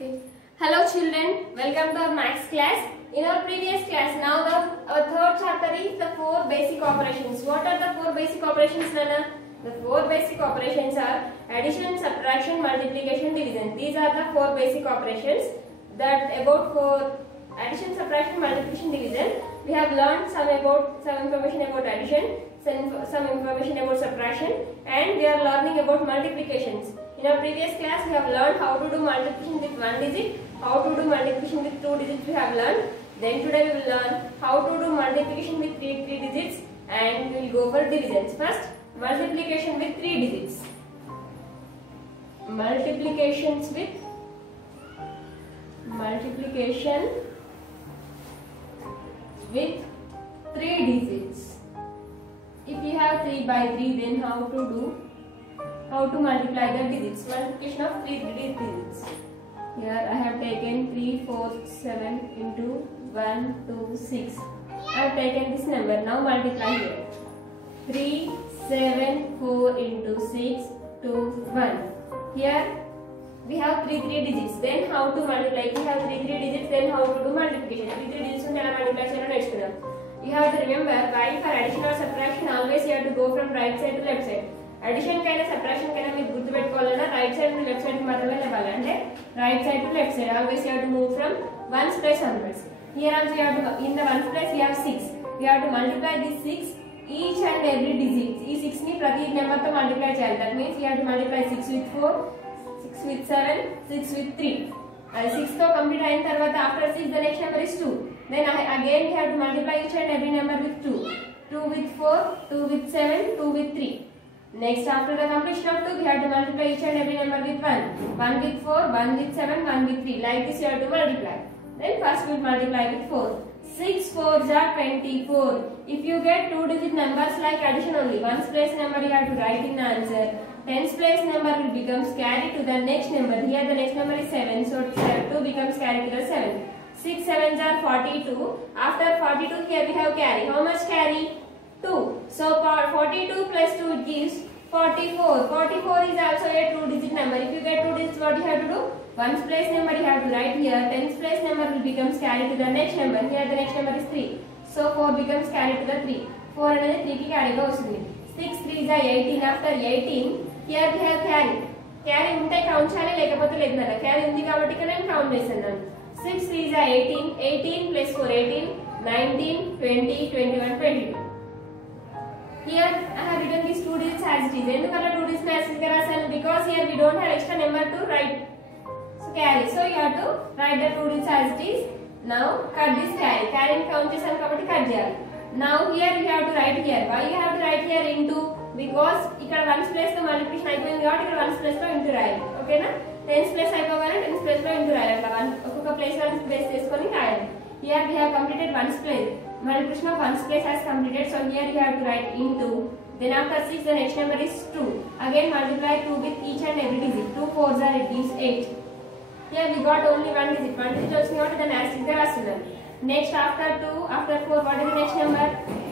Okay. Hello children, welcome to our maths class. In our previous class, now our third chapter is the four basic operations. What are the four basic operations, Nana? The four basic operations are addition, subtraction, multiplication, division. These are the four basic operations that about for addition, subtraction, multiplication, division. We have learned some information about addition, some information about subtraction, and we are learning about multiplications. In our previous class, we have learned how to do multiplication with one digit, how to do multiplication with two digits we have learned. Then today we will learn how to do multiplication with three digits, and we will go for divisions. First, multiplication with three digits. Multiplication with three digits. If you have 3 by 3, then how to multiply the digits? Multiplication of three digits. Here I have taken 3, 4, 7 into 1, 2, 6. I have taken this number. Now multiply here. 3, 7, 4 into 6, 2, 1. Here we have three digits. Then how to multiply? If we have three digits, then how to do multiplication? Three digits unte ela multiply cheyalem. You have to remember, while for addition or subtraction, always you have to go from right side to left side. Addition kaina subtraction kaina meer gurtu pettukovalana right side to left side ki matrame levali ante right side to left side. Always you have to move from ones place onwards. Here also you have to, in the ones place we have 6. You have to multiply this 6 each and every digit. Ee 6 ni prati number tho multiply cheyali. That means you have to multiply 6 with 4, 6 with 7, 6 with 3. 6 tho complete ayin tarvata after 6 the next number is 2. Then again we have to multiply each and every number with 2. 2 with 4, 2 with 7, 2 with 3. Next, after the completion of 2, we have to multiply each and every number with 1. 1 with 4, 1 with 7, 1 with 3. Like this you have to multiply. Then first we will multiply with 4. 6 4s are 24. If you get two digit numbers like addition only, ones place number you have to write in the answer. Tens place number will becomes carry to the next number. Here the next number is 7, so 2 becomes carry to the 7. 6 7s are 42. After 42 here we have carry. How much carry? 2. So 42 plus 2 gives 44. 44 is also a two digit number. If you get two digits, what you have to do? Ones place number you have to write here. Tens place number will becomes carry to the next number. Here the next number is 3. So 4 becomes carry to the 3. 4 and 3 ki carry ga vastundi. 6 3s are 18. After 18 here we have carry. Carry unte count cheyali lekapothe ledhu nalla. Carry undi kabatti ikkada nenu count chestunnanu. 6 3s are 18. 18 plus 4 18. 19 20 21 22. Here I have written these two digits as it is. Endukalla two digits as it is because here we don't have extra number to write. So carry. So you have to write the two digits as it is. Now cut this carry. Carry ni count chesam kabatti cut cheyali. Now here you have to write here. Why you have to write here into? Because ikkada ones place tho multiplication ayipoyindi kabatti ikkada ones place lo into rayali. Okay na? Tens place ayipogane tens place lo into rayali. Atla okka place ones place cheskoni rayali. Here we have completed ones place. Multiplication of ones place has completed. So here you have to write into. Then after 6 the next number is 2. Again multiply 2 with each and every digit. 2 4s are it gives 8. Here we got only one digit. One digit వచ్చింది కాబట్టి then as it is రాస్తున్నాను. Next after 2, after 4 what is the next number?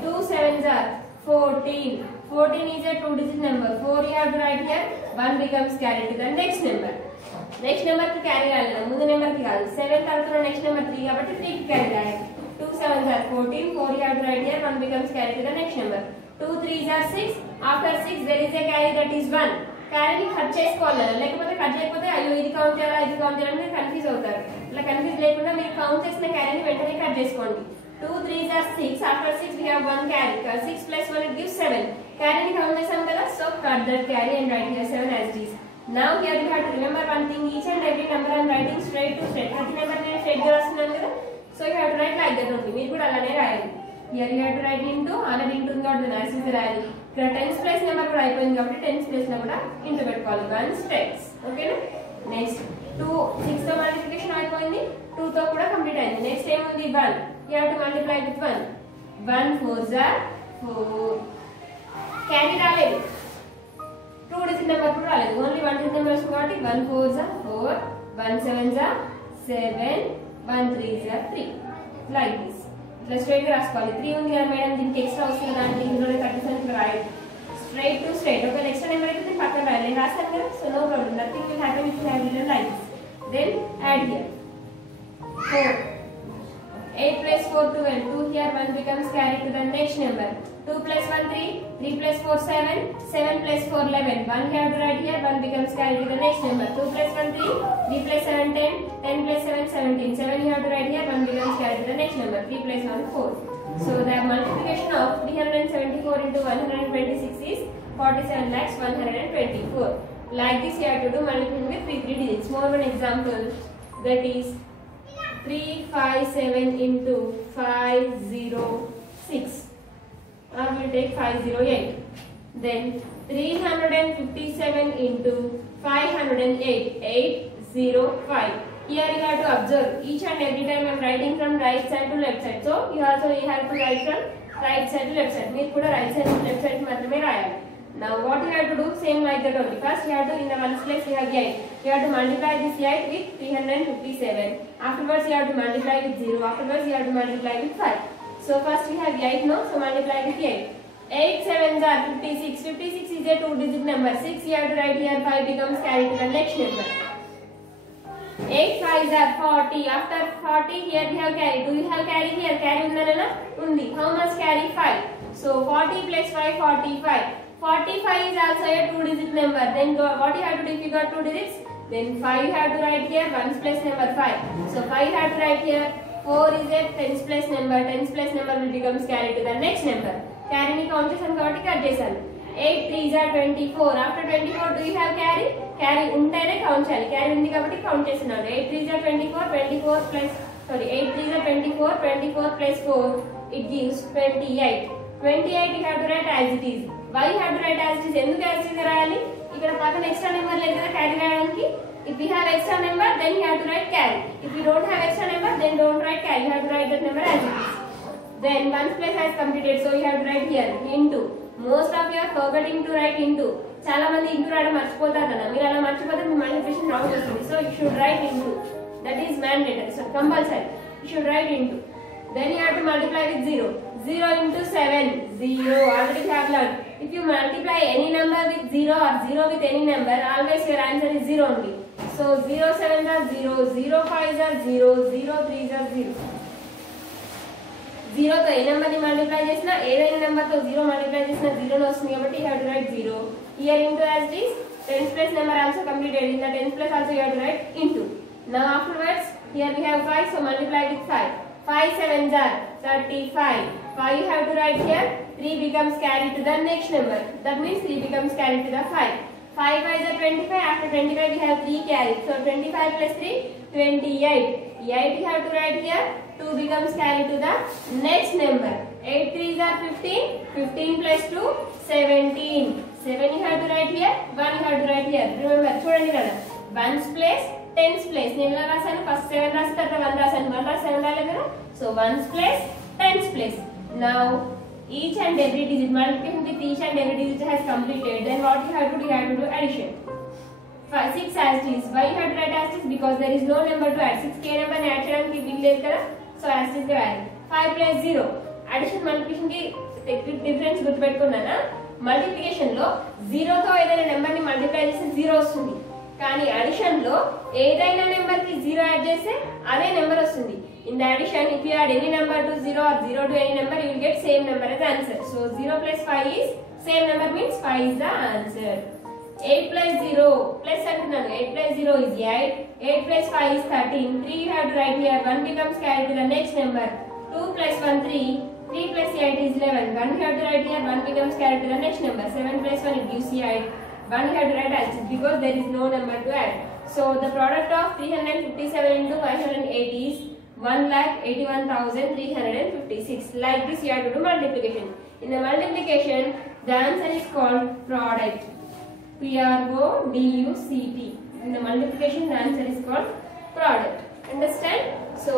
2 7s are 14. 14 is a two digit number. 4 you have to write here. 1 becomes carried to the next number. Next number ki carry రాయాలి. ముందు number కి కాదు. 7 తర్వాత next number 3 కాబట్టి 3 కి carry రాయాలి. 2 7s are 14. 4 you have to write here. 1 becomes carry to the next number. 2 3s are 6. After 6 there is a carry that is 1. Carry ni cut చేసుకోవాలి. లేకపోతే కట్ చేయకపోతే అయ్యో ఇది కౌంట్ చేయాలా ఇది కౌంట్ చేయాలని మీరు కన్ఫ్యూజ్ అవుతారు. ఇలా కన్ఫ్యూజ్ లేకుండా మీరు కౌంట్ చేసిన క్యారీని వెంటనే కట్ చేసుకోండి. 2 3s are 6. After 6 we have one carry. 6 plus 1 it gives 7. Carry ni count చేసాం కదా. So cut that carry and write here 7 as it is. Now here you have to remember one thing. Each and every number I am writing straight to straight. ప్రతి number నేను straight గా రాస్తున్నాను కదా. So you have to write like that only. మీరు కూడా అలానే రాయాలి. Here you have to write into. Already into ఉంది కాబట్టి as it is రాయాలి. ఇక్కడ టెన్స్ ప్లేస్ నెంబర్ కూడా అయిపోయింది కాబట్టి టెన్స్ ప్లేస్ లో కూడా ఇంటూ పెట్టుకోవాలి. 1 టెన్స్. ఓకేనా? నెక్స్ట్ 2 6 తో మల్టిప్లికేషన్ అయిపోయింది. 2 తో కూడా కంప్లీట్ అయింది. నెక్స్ట్ ఏముంది? 1. You have to multiply with 1. 1 4s are 4. Carry రాలేదు. 2 digit number కూడా రాలేదు. ఓన్లీ 1 digit number వస్తుంది కాబట్టి 1 4s are 4. 1 7s are 7. 1 3s are 3. Like this. ఇట్లా స్ట్రైట్ గా రాసుకోవాలి. 3 ఉంది కదా మేడం దీనికి ఎక్స్ట్రా వస్తుంది దానికి ఇందులో 37 రాయాలి. Straight to straight. ఒక ఎక్స్ట్రా నెంబర్ అయితే నేను పక్కన రాయాలి. నేను రాస్తాను కదా. So no problem. Nothing will happen if you have written like this. then add here 4. 8 plus 4 12. 2 here 1 becomes carried to the next number. 2 plus 1 3. 3 plus 4 7. 7 plus 4 11. 1 here to write here 1 becomes carried to the next number. 2 plus 1 3. 3 plus 7 10. 10 plus 7 17. 7 here to write here 1 becomes carried to the next number. 3 plus 1 4. So the multiplication of 374 into 126 is 47 lakhs 124. Like this you have to do multiplying with 3 digits. More one example, that is 357 into 506. I will take 508. Then 357 into 508, 805. Here you have to observe each and every time I am writing from right side to left side. So you also have to write from right side to left side. మీరు కూడా right side to left side మాత్రమే రాయాలి. Now what you have to do, same like that only. First you have to, in the ones place you have 8. You have to multiply this 8 with 357. Afterwards you have to multiply with 0. Afterwards you have to multiply with 5. So first we have 8 now, so multiply with 8. 8 7s are 56. 56 is a 2-digit number. 6 you have to write here, 5 becomes carried to the next number. 8 5s are 40. After 40 here we have carry. Do you have carry here? Carry undana? Undi. How much carry? 5. So 40 plus 5 45. 45 is also a 2-digit number. Then what you have to do if you got 2 digits? Then 5 you have to write here. 1's place number 5. So 5 you have to write here. 4 is a 10's place number. 10's place number will becomes carried to the next number. Carry ni count chesam kabatti cut chesanu. 8 3s are 24. After 24 do you have carry? Carry untane count cheyali. Carry undi kabatti count chestunnanu. 8 3s are 24. 24 plus 8 3s are 24. 24 plus 4 it gives 28. 28 you have to write as it is. Why you have to write as it is? Enduku as it is rayali? Ikkada pakana extra number ledhu kada carry rayadaniki. If we have extra number, then you have to write carry. If you don't have extra number, then don't write carry. You have to write that number as it is. Then 1's place has completed, so you have to write here into. Most of you are forgetting to write into. Chala mandi into రాయడం మర్చిపోతారు కదా. మీరు అలా మర్చిపోతే మీ multiplication wrong వస్తుంది. So you should write into. That is mandatory. So compulsory. You should write into. Then you have to multiply with 0. 0 into 7. 0. Already we have learned. If you multiply any number with 0 or 0 with any number, always your answer is 0 only. So 0 7s are 0. 0 5s are 0. 0 3s are 0. 0 తో ఏ number ని multiply చేసినా ఏదైనా number తో 0 multiply చేసినా 0 వస్తుంది కాబట్టి you have to write 0. Here into as this 10's place number also completed. In the 10's place also you have to write into. Now afterwards here we have 5, so multiply with 5. 5 7s are 35. 5 you have to write here. 3 becomes carried to the next number. That means 3 becomes carried to the 5. 5 5s are 25. After 25 we have 3 carried. So 25 plus 3 28. 8 you have to write here. 2 becomes carried to the next number. 8 3s are 15. 15 plus 2 17. 7 you have to write here. 1 you have to write here. Remember, చూడండి కదా 1's place 10's place. నేను ఎలా రాసాను? First 7 రాసి తర్వాత 1 రాసాను. 1 రాసి 7 రాలేదు కదా. So 1's place 10's place. Now each and every digit, multiplication with each and every digit has completed. Then what you have to do? You have to do addition. 6 as it is. Why you have to write as it is? Because there is no number to add. 6k number ni add cheyadaniki వీలు లేదు కదా. So as it is గా add. 5 plus 0. Addition multiplication కి difference గుర్తుపెట్టుకున్నానా? Multiplication లో 0 తో ఏదైనా number ని multiply చేస్తే 0 వస్తుంది. కానీ అడిషన్ లో ఏదైనా నెంబర్ కి 0 యాడ్ చేస్తే అదే నెంబర్ వస్తుంది. In the addition, if you add any number to 0 or 0 to any number, you will get same number as answer. So 0 plus 5 is same number means 5 is the answer. 8 plus 0 plus another 8 plus 0 is 8. 8 plus 5 is 13. 3 you have to write here. 1 becomes carried to the next number. 2 plus 1 3. 3 plus 8 is 11. 1 you have to write here. 1 becomes carried to the next number. 7 plus 1 it gives 8. 1 you have to write as because there is no number to add. So the product of 357 into 508 is 1,81,356. Like this you have to do multiplication. In the multiplication, the answer is called product. P-R-O-D-U-C-T. In the multiplication, the answer is called product. Understand? So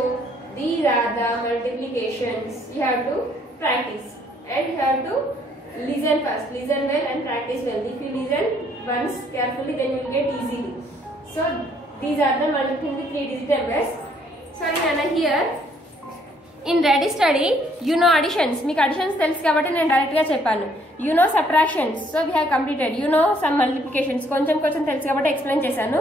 these are the multiplications. You have to practice and you have to listen first. Listen well and practice well. If you listen once carefully, then you will get easily. So these are the multiplying with 3-digit numbers. Sorry Nana, here in ready study you know additions. Meeku additions telusu kabatti nenu direct ga cheppanu. You know subtractions, so we have completed. You know some multiplications koncham telusu kabatti explain chesanu.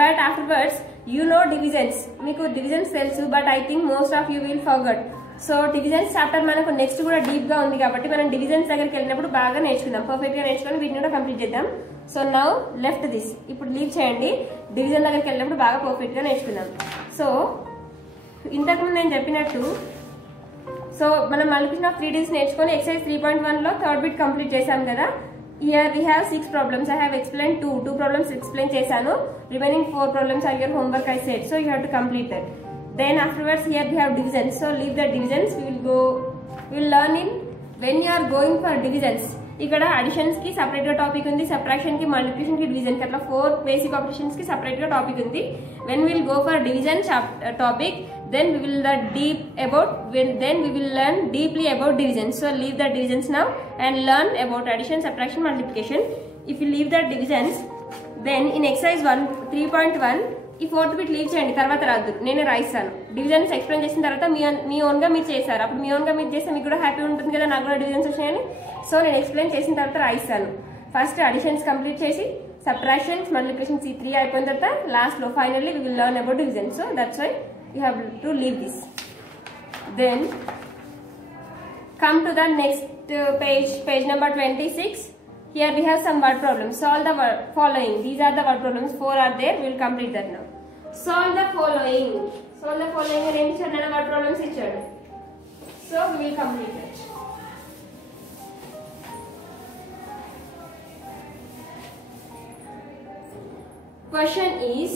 But afterwards you know divisions, మీకు divisions తెలుసు, but I think most of you will forget. So divisions chapter మనకు next కూడా deep గా ఉంది కాబట్టి మనం divisions దగ్గరికి వెళ్ళినప్పుడు బాగా నేర్చుకుందాం, పర్ఫెక్ట్ గా నేర్చుకొని వీటిని కూడా కంప్లీట్ చేద్దాం. సో నౌ లెఫ్ట్ దిస్, ఇప్పుడు లీవ్ చేయండి. డివిజన్ దగ్గరికి వెళ్ళినప్పుడు బాగా పర్ఫెక్ట్ గా నేర్చుకుందాం. సో ఇంతకుముందు నేను చెప్పినట్టు, సో మనం మల్టిప్లికేషన్ ఆఫ్ 3 digits నేర్చుకొని ఎక్సర్సైజ్ 3.1 లో థర్డ్ బిట్ కంప్లీట్ చేసాం కదా. Here we have 6 problems. I have explained 2 problems explain చేశాను. Remaining 4 problems are your homework I said. So you have to complete that. Then afterwards here we have divisions. So leave the divisions. We will learn in when you are going for divisions. ఇక్కడ additions కి separate గా topic ఉంది, subtraction కి, multiplication కి, division కి, అట్లా 4 basic operations కి separate గా టాపిక్ ఉంది. When we will go for division topic, then we will learn deeply about division. So leave the divisions now and learn about addition, subtraction, multiplication. If you leave the divisions, then in exercise 3.1 ఈ 4th bit leave చేయండి, తర్వాత రాదు, నేనే రాయిస్తాను. Divisions explain చేసిన తర్వాత మీ own గా మీరు చేశారు, అప్పుడు మీ ఓన్ గా మీరు చేస్తే మీకు కూడా హ్యాపీ ఉంటుంది కదా, నాకు కూడా డివిజన్స్ వచ్చినాయని. సో నేను ఎక్స్ప్లెయిన్ చేసిన తర్వాత రాయిస్తాను. ఫస్ట్ అడిషన్స్ కంప్లీట్ చేసి సబ్ట్రాక్షన్స్, మల్టిప్లికేషన్స్ ఈ 3 అయిపోయిన తర్వాత లాస్ట్ లో finally we will learn about division. So that's why you have to leave this. Then come to the next page number 26. Here we have some word problems. Solve the following. These are the word problems, 4 are there. We will complete that now. Solve the following. Solve the following and word problems ichadu. So we will complete it. Question is,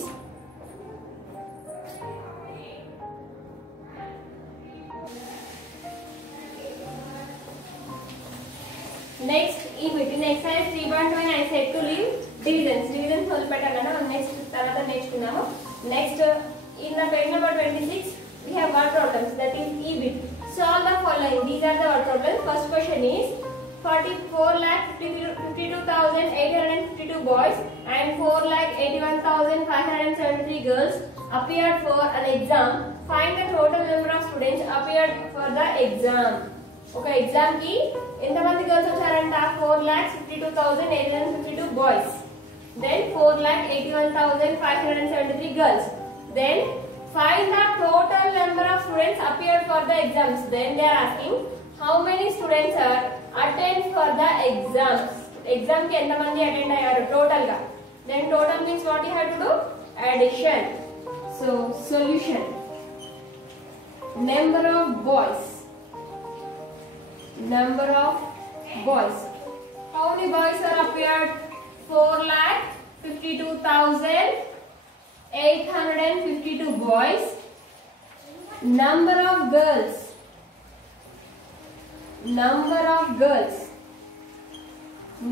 next in exercise 3.1 I said to leave divisions. Divisions whole pattern ana మనం next tarata నేర్చుకున్నాము. Next in the page number 26 we have word problems, that is e bit. Solve the following. These are the word problems. First question is 44,52,852 boys and 4,81,573 girls appeared for an exam. Find the total number of students appeared for the exam. ఒక exam కి ఎంతమంది girls వచ్చారంట? 4,52,852 boys, then 4,81,573 girls. Then find the total number of students appeared for the exams. Then they are asking how many students are attend for the exams. Exam కి ఎంతమంది attend అయ్యారు total గా. Then total means what you have to do? Addition. So solution. Number of boys. Number of boys. How many boys are appeared? 4,52,852 boys. Number of girls. Number of girls.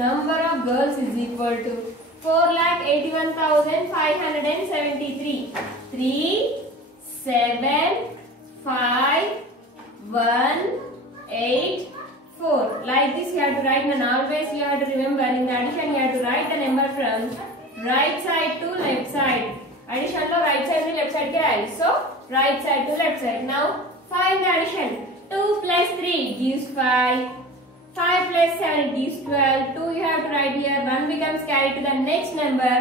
Number of girls is equal to 4,81,573. 3, 7, 5, 1, 8, 4. Like this you have to write, and always you have to remember in the addition you have to write the number from right side to left side. Addition lo right side to left side ke raali. So right side to left side. Now find the addition. 2 plus 3 gives 5. 5 plus 7 gives 12. 2 you have to write here. 1 becomes carried to the next number.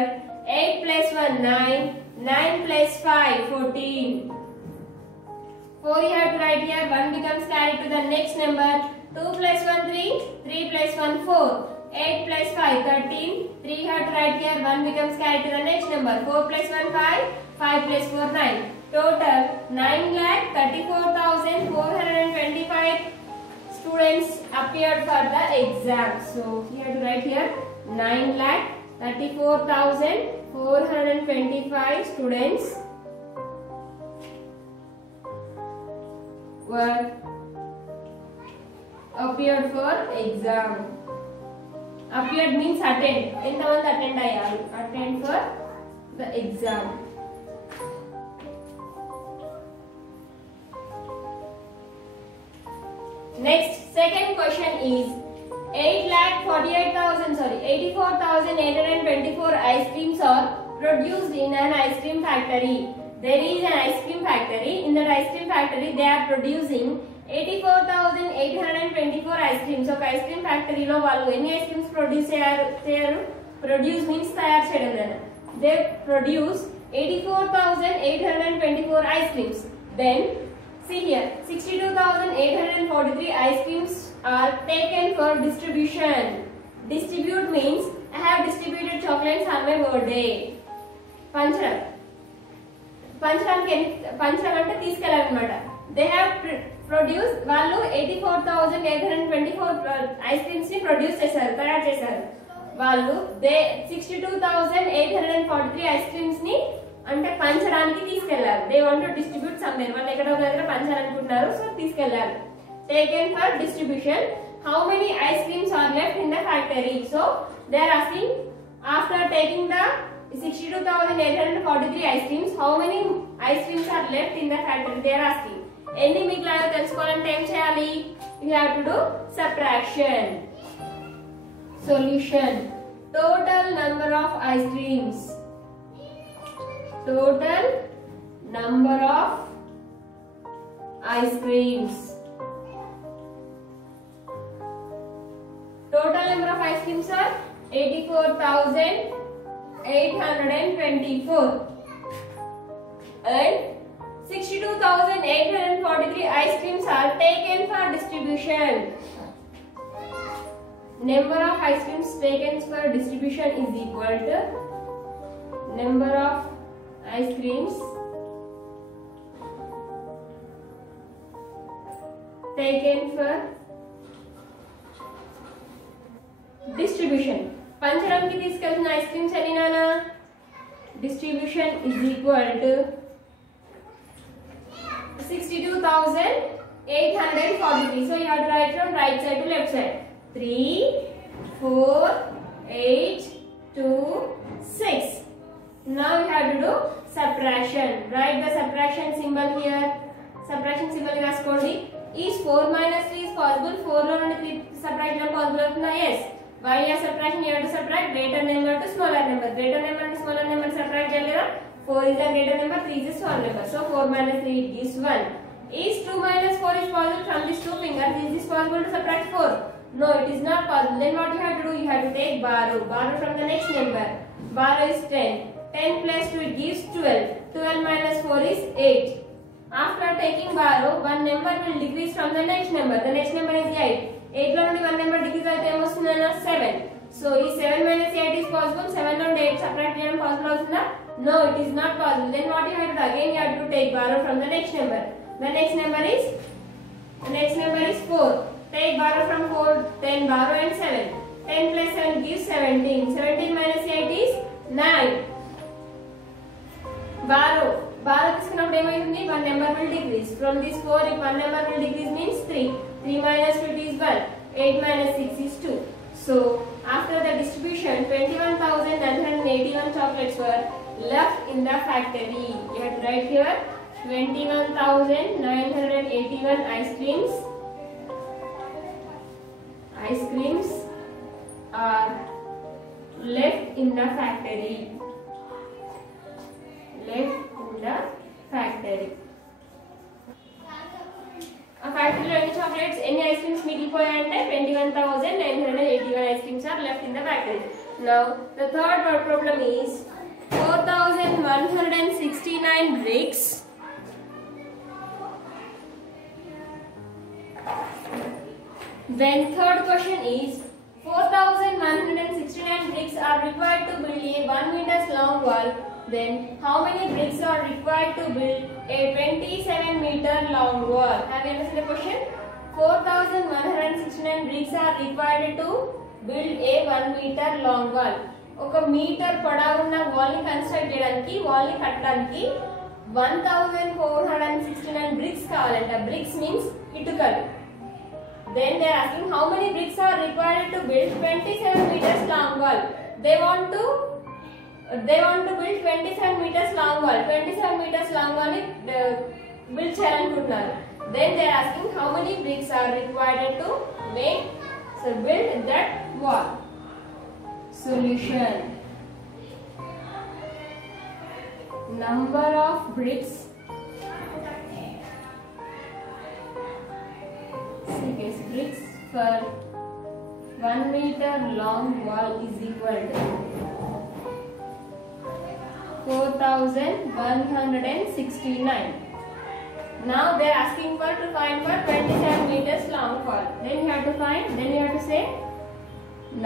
8 plus 1 9. 9 plus 5 14. 4 you have to write here. 1 becomes carried to the next number. 2 plus 1 3. 3 plus 1 4. 8 plus 5 13. 3 you have to write here. 1 becomes carried to the next number. 4 plus 1 5. 5 plus 4 9. Total 9,34,425 students appeared for the exam. So you have to write here 9,34,425 students were appeared for exam. Appeared means attend. ఎంతమంది attend అయ్యారు? Attend for the exam. Next, second question is 84,824 ice creams are produced in an ice cream factory. There is an ice cream factory. In that ice cream factory, they are producing 84,824 ice creams. So, ice cream factory lo vallu any ice creams produce cheyaru. Produce means tayar cheyadam. They produce 84,824 ice creams. Then see here, 62,843 ice creams are taken for distribution. Distribute means I have distributed chocolates on my birthday. Pancharam. Pancharam అంటే తీసుకెళ్ళాలన్నమాట. They have produced వాళ్ళు 84,824 ice creams ని produce చేశారు, తయారు చేశారు. వాళ్ళు 62,843 ice creams ని అంటే పంచడానికి తీసుకెళ్లారు. They want to distribute somewhere. వాళ్ళు ఎక్కడో దగ్గర పంచాలనుకుంటున్నారు, సో తీసుకెళ్లారు. Taken for distribution. How many ice creams are left in the factory? So they are asking, after taking the 62,843 ice creams, how many ice creams are left in the factory? They are asking. ఎన్ని మిగిలాయో తెలుసుకోవాలంటే ఏం చేయాలి? You have to do subtraction. Solution. Total number of ice creams. Total number of ice creams. Total number of ice creams are 84,824 and 62,843 ice creams are taken for distribution. Number of ice creams taken for distribution is equal to number of ice creams taken for distribution. పంచడం కి తీసుకెళ్తున్న ice creams ఎన్ని నానా? Distribution is equal to 62,843. So you have to write from right side to left side. 3, 4, 8, 2, 6. Now you have to do subtraction. Write the subtraction symbol here. Subtraction symbol is raskondi. Is 4 minus 3 is possible? 4 lo nundi 3 subtract cheyadam possible avutunda? Yes. While you are subtraction, you have to subtract greater number to smaller number. Greater number to smaller number subtract cheyalera. 4 is the greater number, 3 is the small number. So 4 minus 3 gives 1. Is 2 minus 4 is possible from these two fingers? Is this possible to subtract 4? No, it is not possible. Then what you have to do? You have to take borrow. Borrow from the next number. Borrow is 10. 10 plus 2 it gives 12. 12 minus 4 is 8. After taking borrow, one number will decrease from the next number. The next number is 8. 8 లో నుండి 1 number decrease అయితే ఏమొస్తుందన్నా 7. So ఈ 7 minus 8 is possible. 7 నుండి 8 subtract చేయడం possible అవుతుందా? No, it is not possible. Then what you have to do? Again you have to take borrow from the next number. The next number is 4. Take borrow from 4, 10 borrow and 7. 10 plus 7 gives 17. 17 minus 8 is 9. Borrow తీసుకున్నప్పుడు ఏమైంది? 1 number will decrease. From this 4, if 1 number will decrease means 3. 3 minus 2 is 1. 8 minus 6 is 2. So after the distribution, 21,981 chocolates were left in the factory. You have to write here 21,981 ice creams are left in the factory. A factory లో ఎన్ని chocolates, ఎన్ని ice creams మిగిలిపోయాయంటే 21,981 ice creams are left in the factory. Now the third problem is 4,169 bricks Then third question is 4,169 bricks are required to build a 1 meters long wall. Then how many bricks are required to build a 27 meter long wall? Have you understood the question? 4,169 bricks are required to build a 1 meter long wall. ఒక metre పొడవున్న wall ని construct చేయడానికి, wall ని కట్టడానికి 1,469 bricks కావాలంట. Bricks means ఇటుకలు. Then they are asking how many bricks are required to build 27 meters long wall. They want to build 27 meters long wall. 27 meters long wall ni build cheyalantunaru. Then they are asking how many bricks are required to build that wall. Solution. Number of bricks for 1 meter long wall is equal to 4169. Now they are asking for to find for 27 meters long wall. Then you have to find. Then you have to say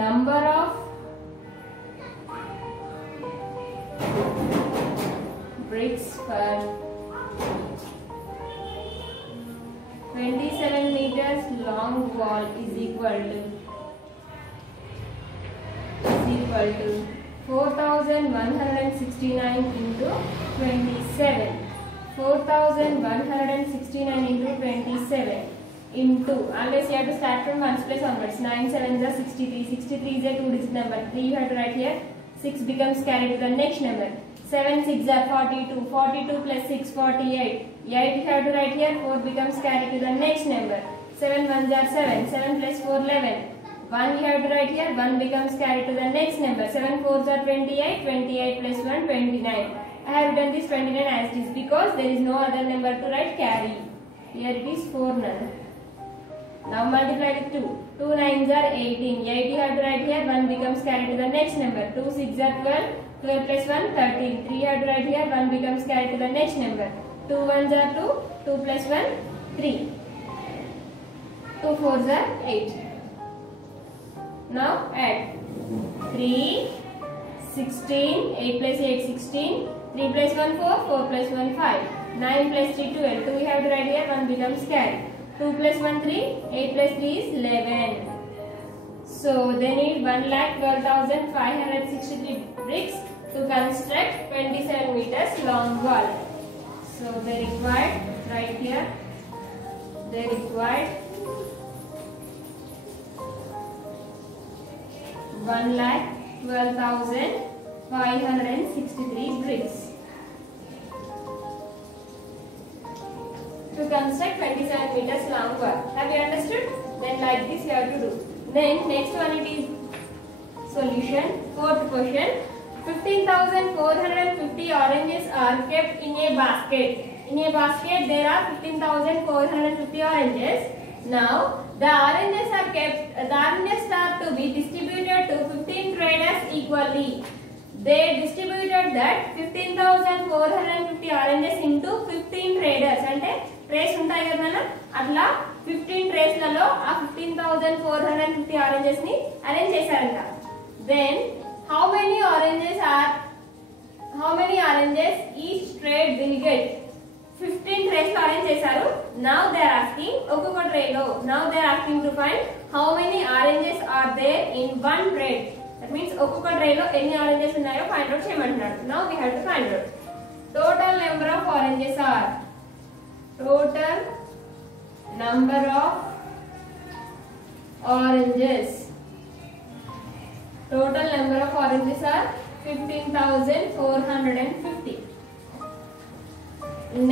number of bricks per 27 meters long wall is equal to 4169 into 27. 4169 into 27 into, always you have to start from ones place onwards. 9 7 is 63. 63 is a 2-digit number. 3 you have to write here. 6 becomes carried to the next number. 7 6 are 42. 42 plus 6 48. 8 you have to write here. 4 becomes carried to the next number. 7 1s are 7. 7 plus 4 11. 1 you have to write here. 1 becomes carried to the next number. 7 4s are 28. 28 plus 1 29. I have written this 29 as it is because there is no other number to write carry. Here it is 4 none. Now multiply with 2. 2 9s are 18. 8 you have to write here. 1 becomes carried to the next number. 2 6 are 12. 12 plus 1 13. 3 you have to write here. 1 becomes carried to the next number. 2 1s are 2. 2 plus 1 3. 2 4s are 8. Now add 3 16. 8 plus 8 16. 3 plus 1 4. 4 plus 1 5. 9 plus 3 12. 2 you have to write here. 1 becomes carried. 2 plus 1 3. 8 plus 3 is 11. So they need 1,12,563 bricks to construct 27 meters long wall. So they required, right here, they required 1,12,563 bricks to construct 27 meters long wall. Have you understood? Then like this you have to do. Then next one it is solution. Fourth question. 15,450 oranges are kept in a basket. In a basket there are 15,450 oranges. Now the oranges are kept. The oranges are to be distributed to 15 traders equally. They distributed that 15,450 oranges into 15 traders. అంటే trace ఉంటాయి కదా నాన్న, అట్లా 15 trace లలో ఆ 15,450 oranges ని arrange చేశారంట. Then how many oranges each trade will get? 15 trays లో అరేంజ్ చేశారు. Now they are asking ఒక్కొక్క ట్రే లో, now they are asking to find how many oranges are there in one tray. That means ఒక్కొక్క tray లో ఎన్ని oranges ఉన్నాయో find out చేయమంటున్నాడు. Now we have to find out. Total number of oranges are, total number of oranges, total number of oranges are 15,450.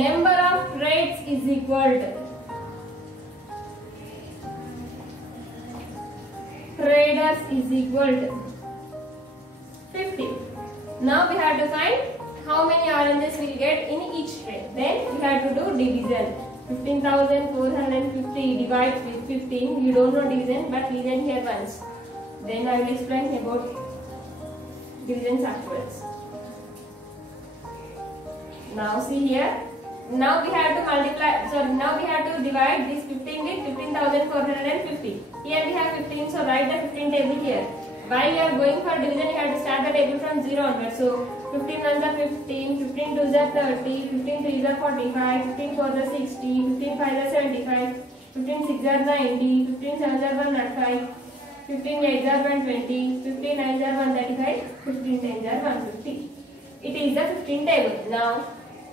Number of trays is equal to traders is equal to 50. Now we have to find how many oranges we get in each tray. Then we have to do division. 15,450 divides with 15. You don't know division, but division here once. Then I will explain about divisions afterwards. Now see here. Now we have to multiply. So now we have to divide this 15 with 15,450. Here we have 15. So write the 15 table here. While you are going for division, you have to start the table from 0 onwards. So 15 1s are 15, 15 2s are 30, 15 3s are 45, 15 4s are 60, 15 5s are 75, 15 6s are 90, 15 7s are 105, 15 8s are 120, 15 9s are 135, 15 10s are 150. It is the 15 table. Now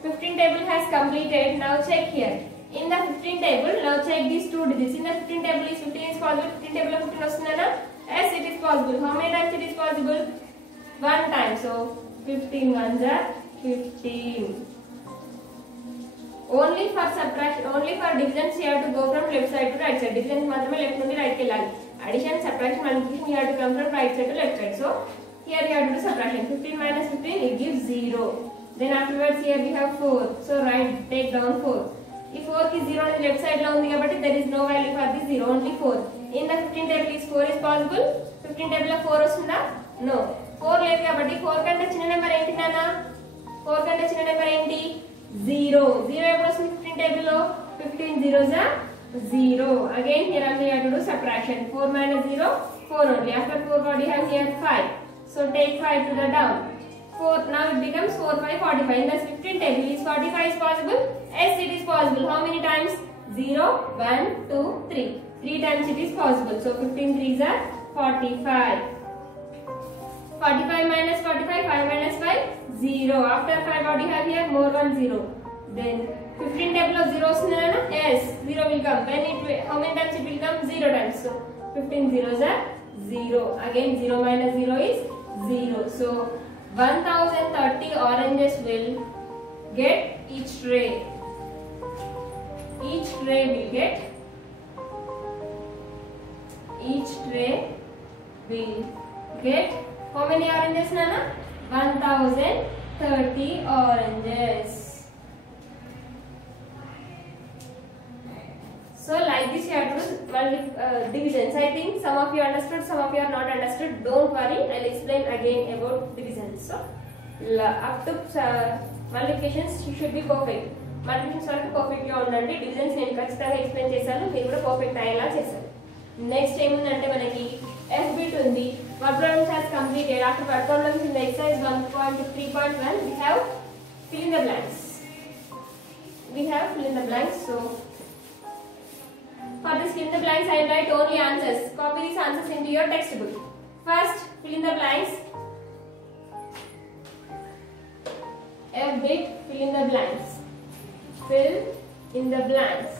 15 table has completed. Now check here. In the 15 table, now check these two digits. In the 15 table is 15 is possible. 15 table of 15 vasundana? Yes, it is possible. How many times it is possible? One time. So 15 ones are 15. Only for subtraction, only for divisions you have to go from left side to right side. Divisions matrame left nundi right ki velali. Addition, subtraction, multiplication you have to come from right side to left side. So here you have to do subtraction. 15 minus 15 it gives 0. Then afterwards here we have 4. So write, take down 4. If 4 is 0 on the left side lo undi kabatti there is no value for this 0, only 4. In the 15 table is 4 is possible. 15 table lo 4 ostunda? No. 4 లేదు కాబట్టి 4 కంటే చిన్న number ఏంటి నాన్న? 4 కంటే చిన్న number ఏంటి 0. 0 ఎప్పుడు వస్తుంది 15 టేబుల్ లో 15 zeros are 0. Again here also you have to do subtraction. 4 minus 0 4 only. After 4 what you have here 5. So take 5 to the down. 4 now it becomes 4 5 45. In the 15 table is 45 is possible? Yes, it is possible. How many times? 0 1 2 3. 3 times it is possible. So 15 3s are 45. 45 minus 45 5 minus 5 0. After 5 what you have here? More 1 0. Then 15 table of zeros na? Yes, 0 will come. When it will, how many times it will come? 0 times. So 15 zeros are 0. Again 0 minus 0 is 0. So 1030 oranges will get each tray. Each tray will get how many oranges nana? 1030 oranges. So like this you have to do divisions. I think some of you understood, some of you are not understood. Don't worry, I'll explain again about divisions. So up to multiplications you should be perfect. Multiplications వరకు perfect గా ఉండండి. Divisions నేను ఖచ్చితంగా explain చేశాను, మీరు కూడా perfect అయ్యేలా చేశారు. నెక్స్ట్ ఏముందంటే మనకి ఎఫ్ బిట్ ఉంది. Word problems has completed. After word problems in the exercise 1.3.1 we have fill in the blanks. So for this fill in the blanks, I will write only answers. Copy these answers into your textbook. First, fill in the blanks. F bit, fill in the blanks. Fill in the blanks.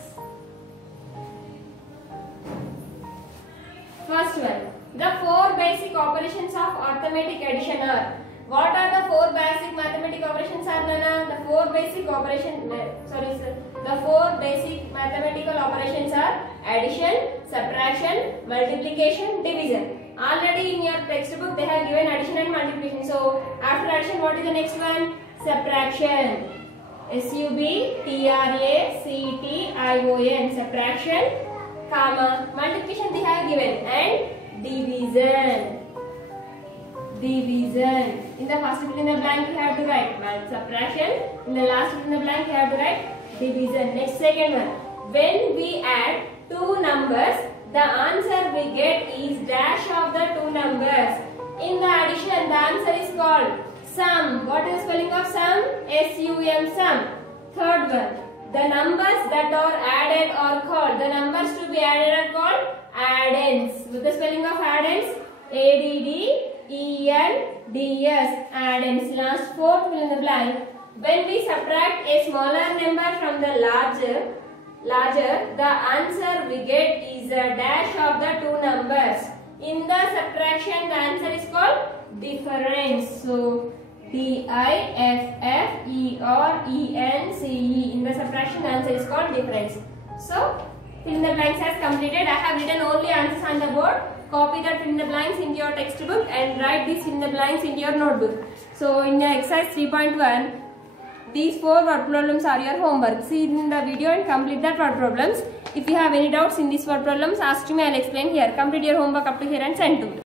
First one, the 4 basic operations of arithmetic addition are. What are the 4 basic mathematical operations are Nana? The 4 basic mathematical operations are addition, subtraction, multiplication, division. Already in your textbook they have given addition and multiplication. So after addition what is the next one? Subtraction. SUBTRACTION. Subtraction, comma. Multiplication they have given and division. In the first fill in the blank you have to write subtraction. In the last fill in the blank you have to write division. Next second one. When we add 2 numbers, the answer we get is dash of the 2 numbers. In the addition, the answer is called sum. What is the spelling of sum? S-U-M, sum. Third one. The numbers that are added are called. The numbers to be added are called addends. With the spelling of addends, A-D-D-E-N-D-S. Addends. Last fourth fill in the blank. When we subtract a smaller number from the larger, the answer we get is a dash of the 2 numbers. In the subtraction, the answer is called difference. So D-I-F-F-E-R-E-N-C-E. In the subtraction, the answer is called difference. So fill in the blanks has completed. I have written only answers on the board. Copy that fill in the blanks into your textbook and write this fill in the blanks into your notebook. So in your exercise 3.1, these 4 word problems are your homework. See in the video and complete that word problems. If you have any doubts in these word problems, ask me, I will explain here. Complete your homework up to here and send to me.